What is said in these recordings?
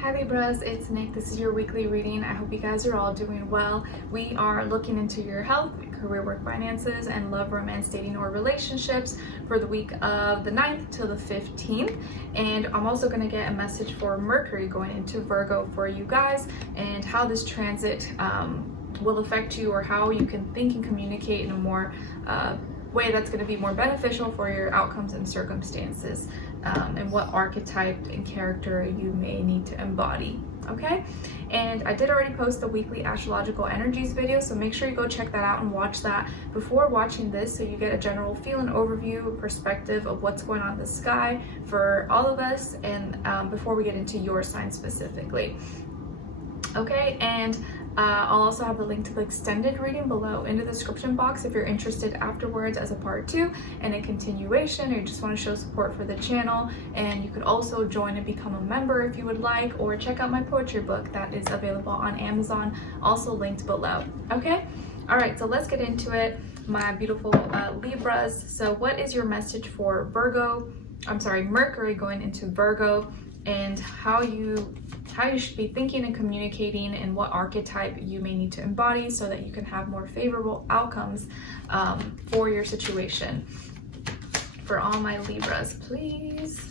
Hi Libras, it's Nick. This is your weekly reading. I hope you guys are all doing well. We are looking into your health, career, work, finances, and love, romance, dating, or relationships for the week of the 9th till the 15th. And I'm also going to get a message for Mercury going into Virgo for you guys and how this transit will affect you, or how you can think and communicate in a more way that's going to be more beneficial for your outcomes and circumstances, and what archetype and character you may need to embody. Okay, and I did already post the weekly astrological energies video, so make sure you go check that out and watch that before watching this, so you get a general feel and overview perspective of what's going on in the sky for all of us, and before we get into your sign specifically. Okay, and I'll also have the link to the extended reading below in the description box if you're interested afterwards as a part 2 and a continuation, or you just want to show support for the channel. And you could also join and become a member if you would like, or check out my poetry book that is available on Amazon, also linked below. Okay, all right, so let's get into it, my beautiful Libras. So what is your message for Mercury going into Virgo, and how you should be thinking and communicating, and what archetype you may need to embody so that you can have more favorable outcomes for your situation. For all my Libras, please.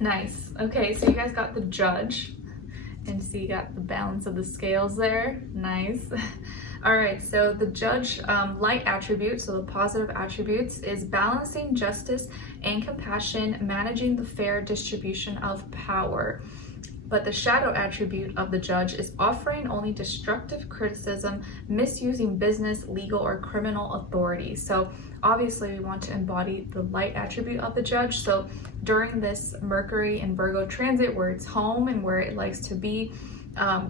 Nice. Okay, so you guys got the Judge, and so you got the balance of the scales there. Nice. All right, so the Judge light attribute, so the positive attributes, is balancing justice and compassion, managing the fair distribution of power. But the shadow attribute of the Judge is offering only destructive criticism, misusing business, legal, or criminal authority. So obviously we want to embody the light attribute of the Judge. So during this Mercury and Virgo transit, where it's home and where it likes to be,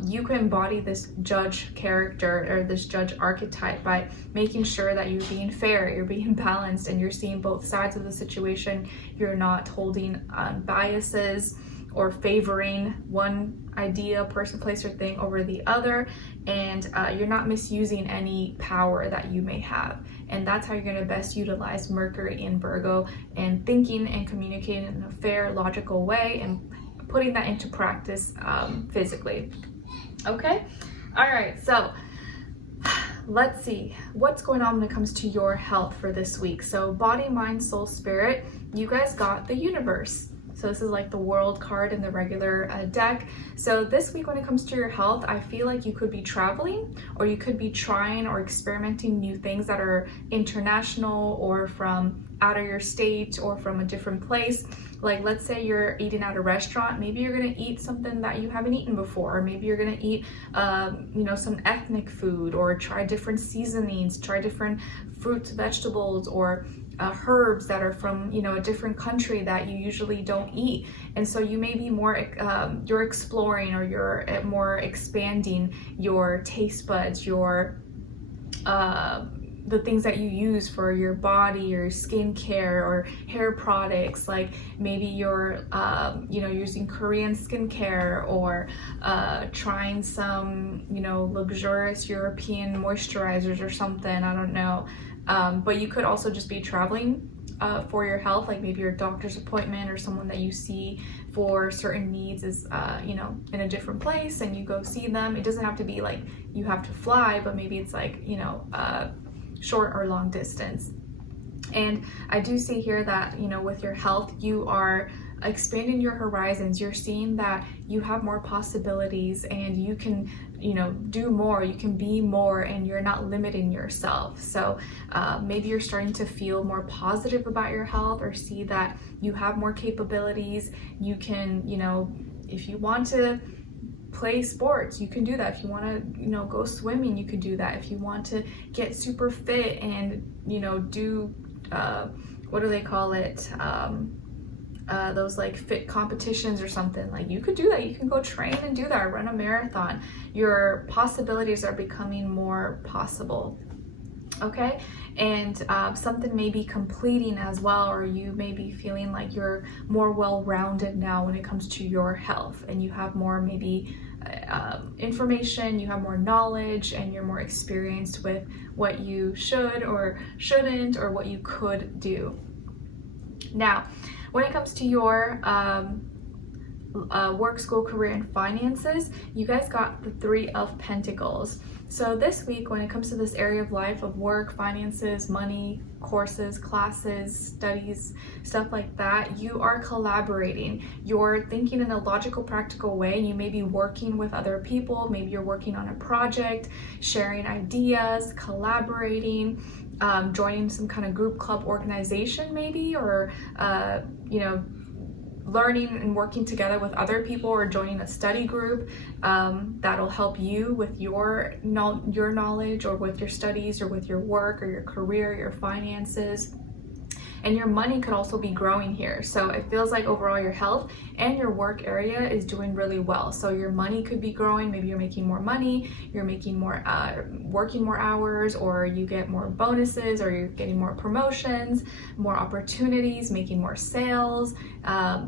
you can embody this Judge character, or this Judge archetype, by making sure that you're being fair, you're being balanced, and you're seeing both sides of the situation. You're not holding biases or favoring one idea, person, place, or thing over the other, and you're not misusing any power that you may have. And that's how you're going to best utilize Mercury in Virgo, and thinking and communicating in a fair, logical way, and putting that into practice physically. Okay, all right, so let's see what's going on when it comes to your health for this week. So body, mind, soul, spirit, you guys got the Universe. So this is like the World card in the regular deck. So this week when it comes to your health, I feel like you could be traveling, or you could be trying or experimenting new things that are international, or from out of your state, or from a different place. Like, let's say you're eating at a restaurant, maybe you're gonna eat something that you haven't eaten before, or maybe you're gonna eat some ethnic food, or try different seasonings, try different fruits, vegetables, or herbs that are from a different country that you usually don't eat. And so you may be more you're exploring, or you're more expanding your taste buds, your the things that you use for your body, your skincare or hair products. Like maybe you're using Korean skincare, or trying some luxurious European moisturizers or something, I don't know. But you could also just be traveling for your health, like maybe your doctor's appointment, or someone that you see for certain needs is in a different place, and you go see them. It doesn't have to be like you have to fly, but maybe it's like short or long distance. And I do see here that with your health, you are expanding your horizons. You're seeing that you have more possibilities, and you can do more, you can be more, and you're not limiting yourself. So maybe you're starting to feel more positive about your health, or see that you have more capabilities. You can if you want to play sports, you can do that. If you want to go swimming, you could do that. If you want to get super fit and do what do they call it, those like fit competitions or something, like you could do that. You can go train and do that, run a marathon. Your possibilities are becoming more possible. Okay, and something may be completing as well, or you may be feeling like you're more well-rounded now when it comes to your health, and you have more maybe information, you have more knowledge, and you're more experienced with what you should or shouldn't, or what you could do. Now, when it comes to your work, school, career, and finances, you guys got the Three of Pentacles. So this week, when it comes to this area of life of work, finances, money, courses, classes, studies, stuff like that, you are collaborating. You're thinking in a logical, practical way. You may be working with other people. Maybe you're working on a project, sharing ideas, collaborating, joining some kind of group, club, organization maybe, or, learning and working together with other people, or joining a study group that'll help you with your knowledge, or with your studies, or with your work, or your career, your finances. And your money could also be growing here. So it feels like overall your health and your work area is doing really well. So your money could be growing. Maybe you're making more money, you're making more, working more hours, or you get more bonuses, or you're getting more promotions, more opportunities, making more sales,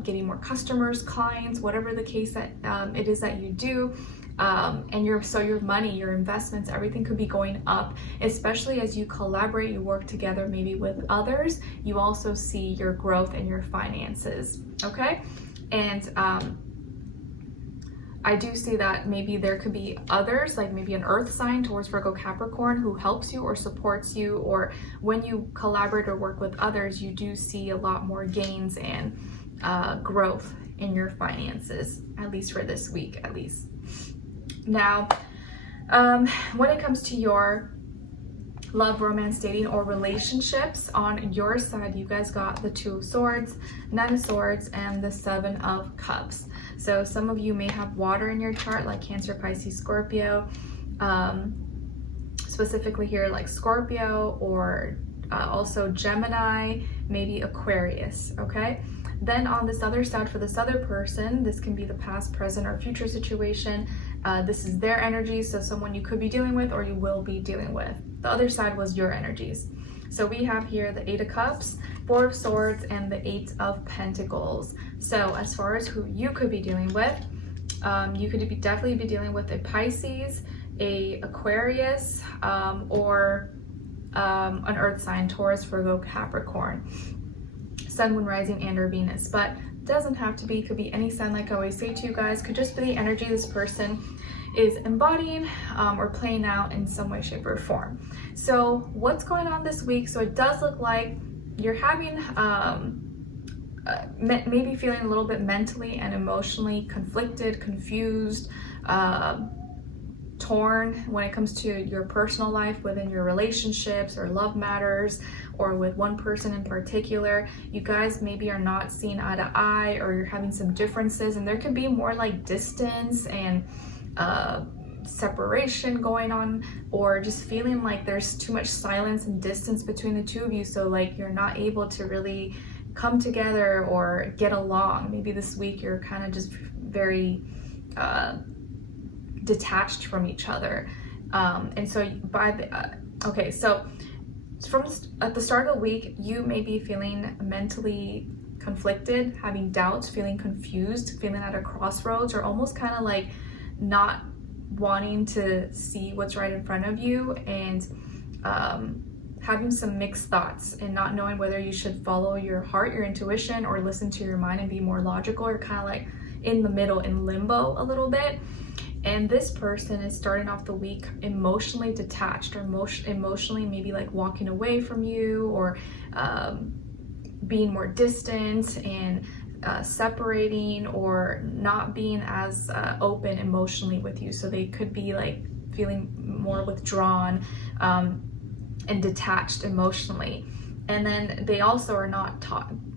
getting more customers, clients, whatever the case that it is that you do. And your money, your investments, everything could be going up, especially as you collaborate, you work together maybe with others. You also see your growth in your finances, okay? And I do see that maybe there could be others, like maybe an earth sign, Taurus, Virgo, Capricorn, who helps you or supports you, or when you collaborate or work with others, you do see a lot more gains and growth in your finances, at least for this week, at least. Now, when it comes to your love, romance, dating, or relationships, on your side, you guys got the Two of Swords, Nine of Swords, and the Seven of Cups. So some of you may have water in your chart, like Cancer, Pisces, Scorpio, specifically here like Scorpio, or also Gemini, maybe Aquarius, okay? Then on this other side, for this other person, this can be the past, present, or future situation. This is their energy, so someone you could be dealing with or you will be dealing with. The other side was your energies. So we have here the Eight of Cups, Four of Swords, and the Eight of Pentacles. So as far as who you could be dealing with, you could definitely be dealing with a Pisces, a Aquarius, or an earth sign, Taurus, Virgo, Capricorn, Sun, Moon, Rising, and or Venus. But doesn't have to be, could be any sign. Like I always say to you guys, could just be the energy this person is embodying or playing out in some way, shape, or form. So what's going on this week? So it does look like you're having maybe feeling a little bit mentally and emotionally conflicted, confused, torn when it comes to your personal life, within your relationships or love matters, or with one person in particular. You guys maybe are not seeing eye to eye, or you're having some differences, and there could be more like distance and separation going on, or just feeling like there's too much silence and distance between the two of you, so like you're not able to really come together or get along. Maybe this week you're kind of just very detached from each other, and so by the okay, so from at the start of the week, you may be feeling mentally conflicted, having doubts, feeling confused, feeling at a crossroads, or almost kind of like not wanting to see what's right in front of you, and having some mixed thoughts and not knowing whether you should follow your heart, your intuition, or listen to your mind and be more logical, or kind of like in the middle, in limbo a little bit. And this person is starting off the week emotionally detached, or emotionally maybe like walking away from you, or being more distant and separating, or not being as open emotionally with you. So they could be like feeling more withdrawn and detached emotionally. And then they also are not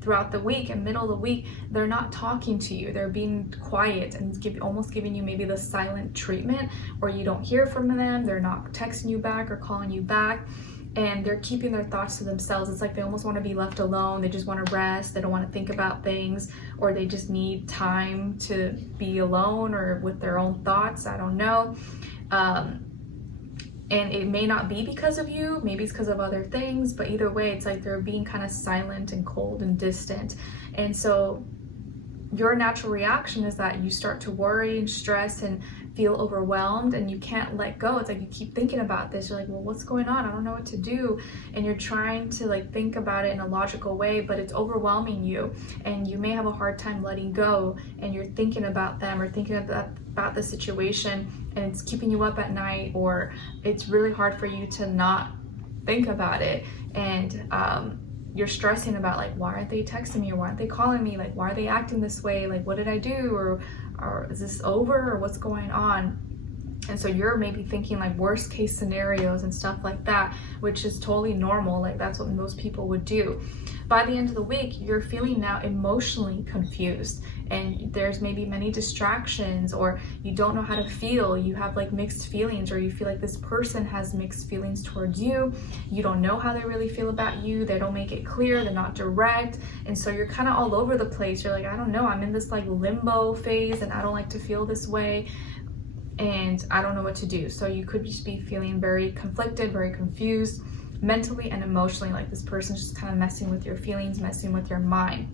throughout the week and middle of the week, they're not talking to you. They're being quiet and almost giving you maybe the silent treatment, or you don't hear from them. They're not texting you back or calling you back, and they're keeping their thoughts to themselves. It's like they almost want to be left alone. They just want to rest. They don't want to think about things, or they just need time to be alone or with their own thoughts. I don't know. And it may not be because of you, maybe it's because of other things, but either way, it's like they're being kind of silent and cold and distant. And so your natural reaction is that you start to worry and stress and feel overwhelmed and you can't let go. It's like you keep thinking about this. You're like, well, what's going on? I don't know what to do. And you're trying to like think about it in a logical way, but it's overwhelming you and you may have a hard time letting go, and you're thinking about them or thinking about the situation, and it's keeping you up at night, or it's really hard for you to not think about it. And you're stressing about like, why aren't they texting me, or why aren't they calling me, like why are they acting this way, like what did I do, or is this over, or what's going on? And so you're maybe thinking like worst case scenarios and stuff like that, which is totally normal. Like that's what most people would do. By the end of the week, you're feeling now emotionally confused, and there's maybe many distractions, or you don't know how to feel. You have like mixed feelings, or you feel like this person has mixed feelings towards you. You don't know how they really feel about you. They don't make it clear. They're not direct. And so you're kind of all over the place. You're like, I don't know. I'm in this like limbo phase, and I don't like to feel this way, and I don't know what to do. So you could just be feeling very conflicted, very confused, mentally and emotionally, like this person's just kind of messing with your feelings, messing with your mind.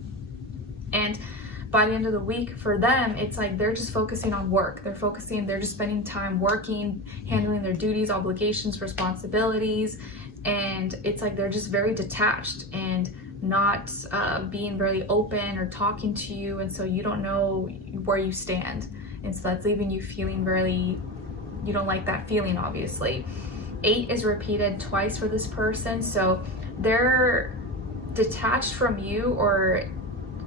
And by the end of the week, for them, it's like they're just focusing on work. They're just spending time working, handling their duties, obligations, responsibilities, and it's like they're just very detached and not being really open or talking to you, and so you don't know where you stand. And so that's leaving you feeling really, you don't like that feeling, obviously. 8 is repeated twice for this person. So they're detached from you, or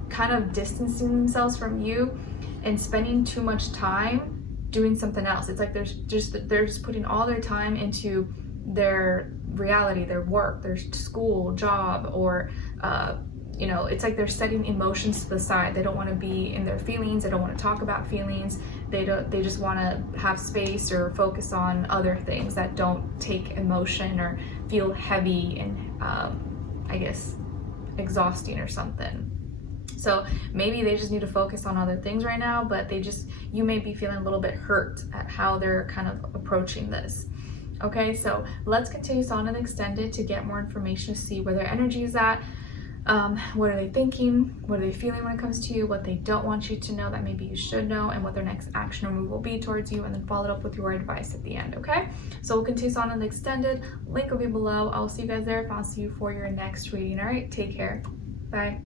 kind of distancing themselves from you and spending too much time doing something else. It's like they're just putting all their time into their reality, their work, their school, job, or it's like they're setting emotions to the side. They don't want to be in their feelings. They don't want to talk about feelings. They just want to have space or focus on other things that don't take emotion or feel heavy and I guess exhausting or something. So maybe they just need to focus on other things right now, but you may be feeling a little bit hurt at how they're kind of approaching this. Okay, so let's continue on and extend it to get more information, to see where their energy is at. What are they thinking? What are they feeling when it comes to you? What they don't want you to know that maybe you should know, and what their next action or move will be towards you, and then follow it up with your advice at the end, okay? So we'll continue on in the extended. Link will be below. I'll see you guys there if I'll see you for your next reading. All right, take care. Bye.